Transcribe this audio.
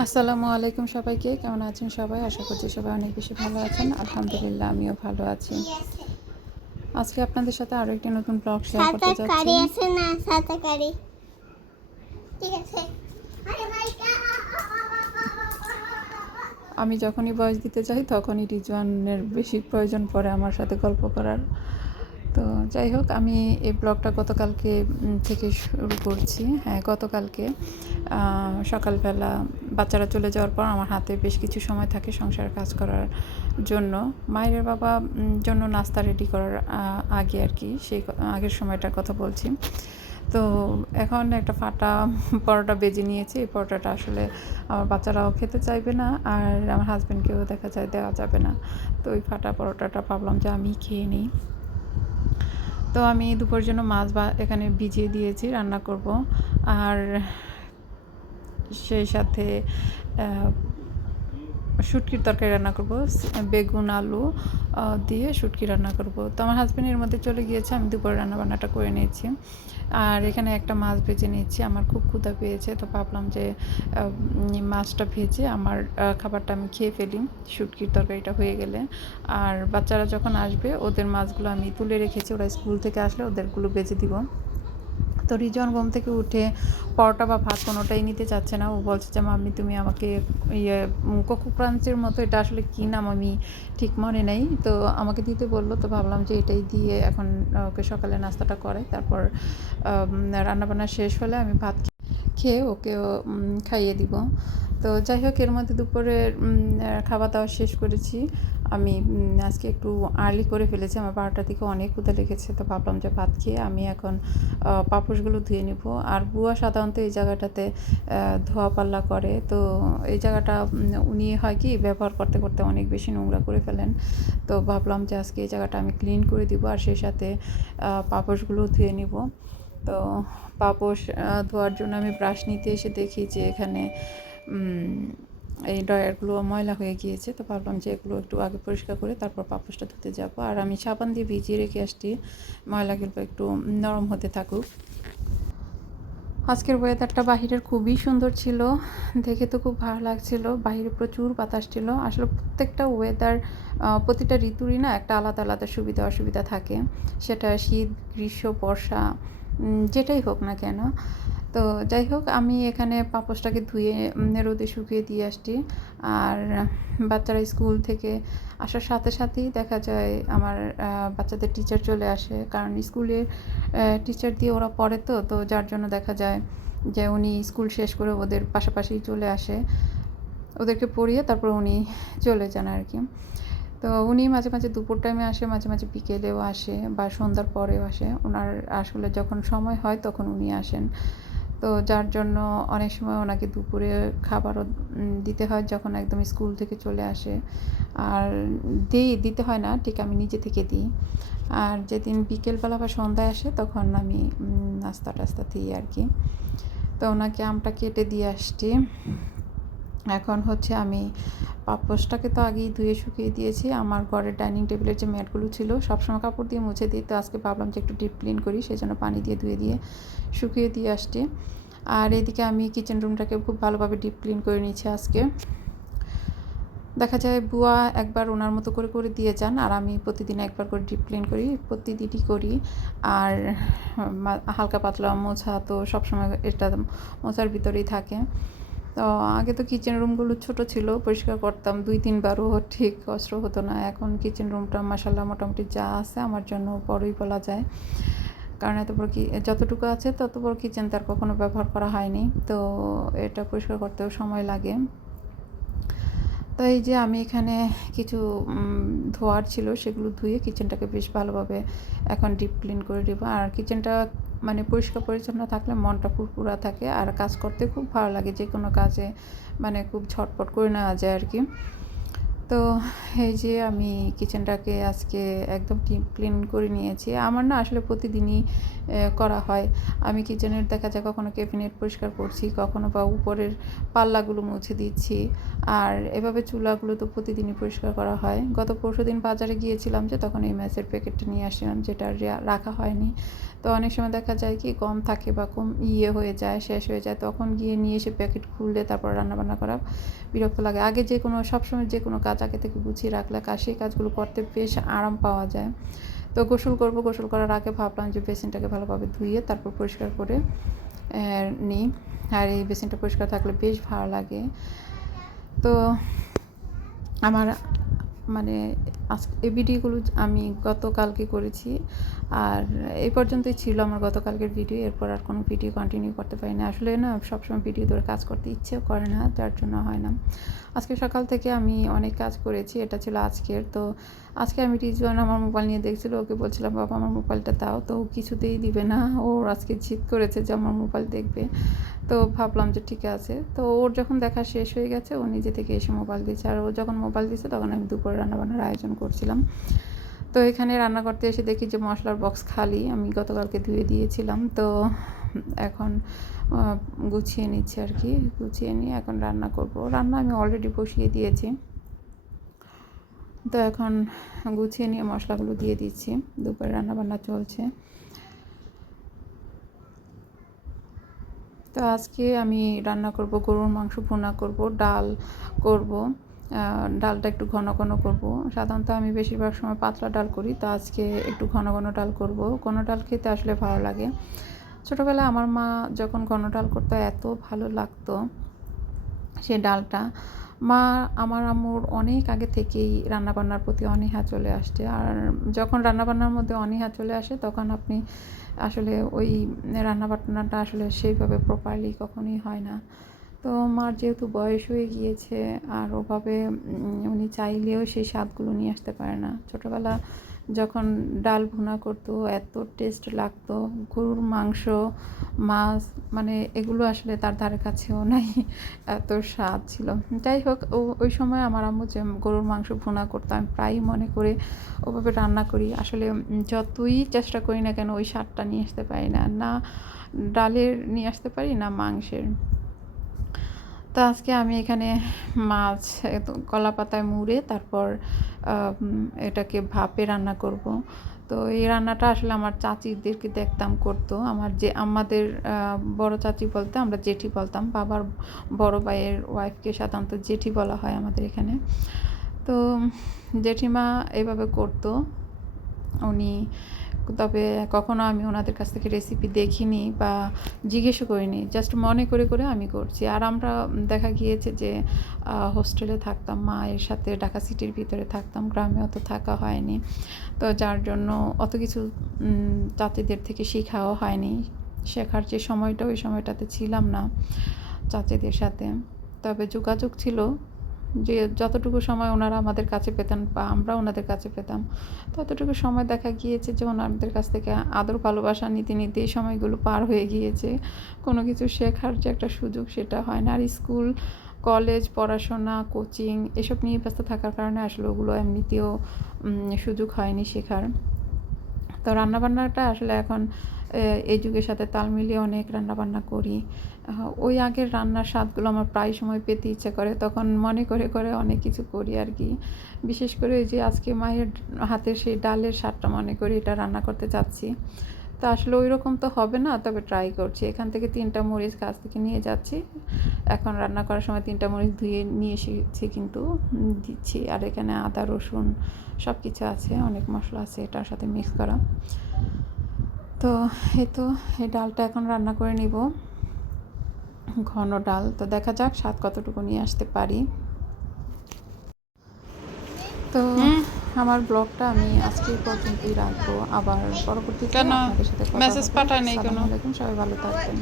আসসালামু আলাইকুম সবাইকে কেমন আছেন সবাই আশা করছি সবাই অনেক বেশি ভালো আছেন আলহামদুলিল্লাহ আমিও ভালো আছি আজকে আপনাদের সাথে আরও একটি নতুন ব্লগ শেয়ার করতে যাচ্ছি কারি আছে না ঠিক আছে আমি যখনই বয়স দিতে চাই তখনই রিজওয়ানের বেশি প্রয়োজন পড়ে আমার সাথে গল্প করার তো যাই হোক, আমি এই ব্লগটা গতকালকে থেকে শুরু করছি। হ্যাঁ গতকালকে সকালবেলা বাচ্চারা চলে যাওয়ার পর আমার হাতে বেশ কিছু সময় থাকে সংসার কাজ করার জন্য। মায়ের বাবা জন্য নাস্তা রেডি করার আগে আর কি, সেই আগের সময়টার কথা বলছি। তো এখন একটা ফাটা পরোটা বেজে নিয়েছি, এই পরোটাটা আসলে আমার বাচ্চারাও খেতে চাইবে না, আর আমার হাজব্যান্ডকেও দেখা যায় দেওয়া যাবে না। তো ওই ফাটা পরোটাটা ভাবলাম যে আমি খেয়ে নিই। তো আমি দুপুরের জন্য মাছ বা এখানে ভিজিয়ে দিয়েছি রান্না করব। আর সেই সাথে শুটকির তরকারি রান্না করব বেগুন, আলু দিয়ে শুটকি রান্না করব। তো আমার হাজব্যান্ডের মধ্যে চলে গিয়েছে, আমি দুপুরে রান্না বান্নাটা করে নিয়েছি। আর এখানে একটা মাছ ভেজে নিয়েছি, আমার খুব ক্ষুধা পেয়েছে। তো ভাবলাম যে মাছটা ভেজে আমার খাবারটা আমি খেয়ে ফেলি, শুটকির তরকারিটা হয়ে গেলে। আর বাচ্চারা যখন আসবে, ওদের মাছগুলো আমি তুলে রেখেছি, ওরা স্কুল থেকে আসলে ওদেরগুলো বেজে দিব। তো রিজন ঘুম থেকে উঠে পরোটা বা ভাত কোনোটাই নিতে চাচ্ছে না। ও বলছে যে, মাম্মি, তুমি আমাকে ইয়ে কোকো ক্রাঞ্চের মতো এটা আসলে কী নাম আমি ঠিক মনে নেই। তো আমাকে দিতে বলল, তো ভাবলাম যে এটাই দিয়ে এখন ওকে সকালে নাস্তাটা করে তারপর রান্নাবান্না শেষ হলে আমি ভাত খেয়ে ওকে খাইয়ে দিব। তো যাই হোক এর মধ্যে দুপুরের খাওয়া দাওয়া শেষ করেছি। আমি আজকে একটু আর্লি করে ফেলেছি। আমার বারোটা থেকে অনেক ক্ষুদা লেগেছে, তো ভাবলাম যে ভাত খেয়ে আমি এখন পাপোশগুলো ধুয়ে নিব। আর বুয়া সাধারণত এই জায়গাটাতে ধোয়া পাল্লা করে। তো এই জায়গাটা উনি হয় কি, ব্যবহার করতে করতে অনেক বেশি নোংরা করে ফেলেন। তো ভাবলাম যে আজকে এই জায়গাটা আমি ক্লিন করে দিব আর সেই সাথে পাপোশগুলো ধুয়ে নিব। তো পাপোশ ধোয়ার জন্য আমি ব্রাশ নিতে এসে দেখি যে এখানে এই ড্রয়ারগুলো ময়লা হয়ে গিয়েছে, তো ভাবলাম যে এগুলো একটু আগে পরিষ্কার করে তারপর পাপোশটা ধুতে যাব। আর আমি সাবান দিয়ে ভিজিয়ে রেখে আসছি ময়লাগুলো একটু নরম হতে থাকুক। আজকের ওয়েদারটা বাহিরের খুবই সুন্দর ছিল, দেখে তো খুব ভালো লাগছিল, বাহিরে প্রচুর বাতাস ছিল। আসলে প্রত্যেকটা ওয়েদার প্রতিটা ঋতুরই না একটা আলাদা আলাদা সুবিধা, অসুবিধা থাকে। সেটা শীত, গ্রীষ্ম, বর্ষা যেটাই হোক না কেন। তো যাই হোক, আমি এখানে পাপোশটাকে ধুয়ে রোদে শুকিয়ে দিয়ে আসছি। আর বাচ্চারা স্কুল থেকে আসার সাথে সাথেই দেখা যায় আমার বাচ্চাদের টিচার চলে আসে। কারণ স্কুলে টিচার দিয়ে ওরা পড়ে তো তো যার জন্য দেখা যায় যে উনি স্কুল শেষ করে ওদের পাশাপাশি চলে আসে। ওদেরকে পড়িয়ে তারপর উনি চলে যান আর কি। তো উনি মাঝে মাঝে দুপুর টাইমে আসে, মাঝে মাঝে বিকেলেও আসে বা সন্ধ্যার পরেও আসে। ওনার আসলে যখন সময় হয় তখন উনি আসেন। তো যার জন্য অনেক সময় ওনাকে দুপুরে খাবারও দিতে হয় যখন একদম স্কুল থেকে চলে আসে। আর দিই, দিতে হয় না, ঠিক আমি নিজে থেকে দিই। আর যেদিন বিকেলবেলা বা সন্ধ্যায় আসে তখন আমি নাস্তা টাস্তা দিই আর কি। তো ওনাকে আমটা কেটে দিয়ে আসছি। এখন হচ্ছে আমি পাপোশটাকে তো আগেই ধুয়ে শুকিয়ে দিয়েছি। আমার ঘরের ডাইনিং টেবিলের যে ম্যাটগুলো ছিল, সবসময় কাপড় দিয়ে মুছে দিই তো আজকে ভাবলাম যে একটু ডিপ ক্লিন করি সেই জন্য পানি দিয়ে ধুয়ে দিয়ে শুকিয়ে দিয়ে আসছি। আর এদিকে আমি কিচেন রুমটাকে খুব ভালোভাবে ডিপ ক্লিন করে নিয়েছি আজকে। দেখা যায় বুয়া একবার ওনার মতো করে করে দিয়ে যান, আর আমি প্রতিদিন একবার করে ডিপ ক্লিন করি, প্রতিদিনই করি। আর হালকা পাতলা মোছা তো সবসময় এটা মোছার ভিতরেই থাকে। তো আগে তো কিচেন রুমগুলো ছোট ছিল, পরিষ্কার করতাম, দুই তিনবারও ঠিক কষ্ট হতো না। এখন কিচেন রুমটা মাসাল্লাহ মোটামুটি যা আছে আমার জন্য বড়ই বলা যায়। কারণ এত বড় কি যতটুকু আছে তত বড় কিচেন তার কখনো ব্যবহার করা হয়নি। তো এটা পরিষ্কার করতেও সময় লাগে। তো এই যে আমি এখানে কিছু ধোয়ার ছিল, সেগুলো ধুয়ে কিচেনটাকে বেশ ভালোভাবে এখন ডিপ ক্লিন করে দেবো আর কিচেনটা মানে পরিষ্কার পরিচ্ছন্ন থাকলে মনটা ফুরফুরা থাকে আর কাজ করতে খুব ভালো লাগে যে কোনো কাজে মানে খুব ঝটপট করে নেওয়া যায় আর কি। তো এই যে আমি কিচেনটাকে আজকে একদম ক্লিন করে নিয়েছি। আমার না আসলে প্রতিদিনই করা হয়। আমি কিচেনের দেখা যায় কখনো ক্যাবিনেট পরিষ্কার করছি, কখনো বা উপরের পাল্লাগুলো মুছে দিচ্ছি। আর এভাবে চুলাগুলো তো প্রতিদিনই পরিষ্কার করা হয়। গত পরশু দিন বাজারে গিয়েছিলাম যে, তখন এই ম্যাচের প্যাকেটটা নিয়ে আসলাম যেটা রাখা হয়নি। তো অনেক সময় দেখা যায় কি কম থাকে বা কম ইয়ে হয়ে যায়, শেষ হয়ে যায়, তখন গিয়ে নিয়ে এসে প্যাকেট খুললে তারপর রান্নাবান্না করা বিরক্ত লাগে। আগে যে কোনো, সবসময় যে কোনো কাজ আগে থেকে গুছিয়ে রাখলে কাজ সেই কাজগুলো করতে বেশ আরাম পাওয়া যায়। তো গোসল করব, গোসল করার আগে ভাবলাম যে বেসিনটাকে ভালোভাবে ধুয়ে তারপর পরিষ্কার করে নিই। আর এই বেসিনটা পরিষ্কার থাকলে বেশ ভালো লাগে। তো আমার মানে আজ এই ভিডিওগুলো আমি গতকালকে করেছি। আর এই পর্যন্তই ছিল আমার গতকালকের ভিডিও। এরপর আর কোনো ভিডিও কন্টিনিউ করতে পারি না। আসলে না, সবসময় ভিডিও ধরে কাজ করতে ইচ্ছেও করে না, যার জন্য হয় না। আজকে সকাল থেকে আমি অনেক কাজ করেছি, এটা ছিল আজকের। তো আজকে আমি রিজওয়ান আমার মোবাইল নিয়ে দেখছিল, ওকে বলছিলাম, বাবা, আমার মোবাইলটা দাও। তো ও কিছুতেই দিবে না। ওর আজকে জিদ করেছে যে আমার মোবাইল দেখবে। তো ভাবলাম যে ঠিক আছে। তো ওর যখন দেখা শেষ হয়ে গেছে, ও নিজে থেকে এসে মোবাইল দিচ্ছে আর ও যখন মোবাইল দিচ্ছে তখন আমি দুপুরে রান্নাবান্নার আয়োজন করছিলাম। তো এখানে রান্না করতে এসে দেখি যে মশলার বক্স খালি, আমি গতকালকে ধুয়ে দিয়েছিলাম। তো এখন গুছিয়ে নিচ্ছি আর কি, গুছিয়ে নিয়ে এখন রান্না করব। রান্না আমি অলরেডি বসিয়ে দিয়েছি। তো এখন গুছিয়ে নিয়ে মশলাগুলো দিয়ে দিচ্ছি। দুপুরে রান্নাবান্না চলছে। তো আজকে আমি রান্না করব, গরুর মাংস ভুনা করব, ডাল করব। ডালটা একটু ঘন ঘন করব। সাধারণত আমি বেশিরভাগ সময় পাতলা ডাল করি, তো আজকে একটু ঘন ঘন ডাল করব। ঘন ডাল খেতে আসলে ভালো লাগে। ছোটোবেলায় আমার মা যখন ঘন ডাল করতো, এত ভালো লাগতো সে ডালটা। মা, আমার আম্মুর অনেক আগে থেকেই রান্নাবান্নার প্রতি অনীহা চলে আসছে। আর যখন রান্নাবান্নার মধ্যে অনীহা চলে আসে, তখন আপনি আসলে ওই রান্নাবান্নাটা আসলে সেইভাবে প্রপারলি কখনোই হয় না। তো মার যেহেতু বয়স হয়ে গিয়েছে, আর ওভাবে উনি চাইলেও সেই স্বাদগুলো নিয়ে আসতে পারে না। ছোটোবেলা যখন ডাল ভুনা করতো, এত টেস্ট লাগতো। গরুর মাংস, মাছ মানে এগুলো আসলে তার ধারে কাছেও নাই। এত স্বাদ ছিল। যাই হোক ওই সময় আমার আম্মু যে গরুর মাংস ভুনা করতো, আমি প্রায়ই মনে করে ওভাবে রান্না করি। আসলে যতই চেষ্টা করি না কেন, ওই স্বাদটা নিয়ে আসতে পারি না। না ডালের নিয়ে আসতে পারি, না মাংসের। তো আজকে আমি এখানে মাছ কলা পাতায় মুড়ে তারপর এটাকে ভাপে রান্না করব। তো এই রান্নাটা আসলে আমার চাচিদেরকে দেখতাম করতো। আমার যে, আমাদের বড় চাচি বলতে আমরা জেঠি বলতাম। বাবার বড় ভাইয়ের ওয়াইফকে সাধারণত জেঠি বলা হয় আমাদের এখানে। তো জেঠিমা এভাবে করতো। উনি তবে কখনো আমি ওনাদের কাছ থেকে রেসিপি দেখিনি বা জিজ্ঞেসও করিনি জাস্ট মনে করে করে আমি করছি। আর আমরা দেখা গিয়েছে যে হোস্টেলে থাকতাম, মায়ের সাথে ঢাকা সিটির ভিতরে থাকতাম, গ্রামে অত থাকা হয়নি। তো যার জন্য অত কিছু চাচিদের থেকে শেখাও হয়নি। শেখার যে সময়টা, ওই সময়টাতে ছিলাম না চাচিদের সাথে। তবে যোগাযোগ ছিল যে যতটুকু সময় ওনারা আমাদের কাছে পেতেন বা আমরা ওনাদের কাছে পেতাম, ততটুকু সময় দেখা গিয়েছে যে ওনাদের কাছ থেকে আদর, ভালোবাসা নিতে নিতে এই সময়গুলো পার হয়ে গিয়েছে। কোনো কিছু শেখার যে একটা সুযোগ সেটা হয় না। আর স্কুল, কলেজ, পড়াশোনা, কোচিং এসব নিয়ে ব্যস্ত থাকার কারণে আসলে ওগুলো এমনিতেও সুযোগ হয়নি শেখার। তো রান্নাবান্নাটা আসলে এখন এই যুগের সাথে তাল মিলিয়ে অনেক রান্নাবান্না করি। ওই আগের রান্নার স্বাদগুলো আমার প্রায় সময় পেতে ইচ্ছে করে, তখন মনে করে করে অনেক কিছু করি আর কি। বিশেষ করে ওই যে আজকে মায়ের হাতের সেই ডালের স্বাদটা মনে করি এটা রান্না করতে চাচ্ছি। তো আসলে ওই রকম তো হবে না, তবে ট্রাই করছি। এখান থেকে তিনটা মরিচ গাছ থেকে নিয়ে যাচ্ছি। এখন রান্না করার সময় তিনটা মরিচ ধুয়ে নিয়ে এসেছি কিন্তু দিচ্ছি। আর এখানে আদা, রসুন সব কিছু আছে, অনেক মশলা আছে, এটার সাথে মিক্স করা। তো এই তো, এই ডালটা এখন রান্না করে নিব। ঘন ডাল। তো দেখা যাক স্বাদ কতটুকু নিয়ে আসতে পারি। তো আমার ব্লগটা আমি আজকে পর্যন্তই রাখব আবার পরবর্তীতে কেন? আপনাদের সাথে কথা হবে। পাঠায় নাই কেন? আসসালামু সবাই ভালো থাকবেন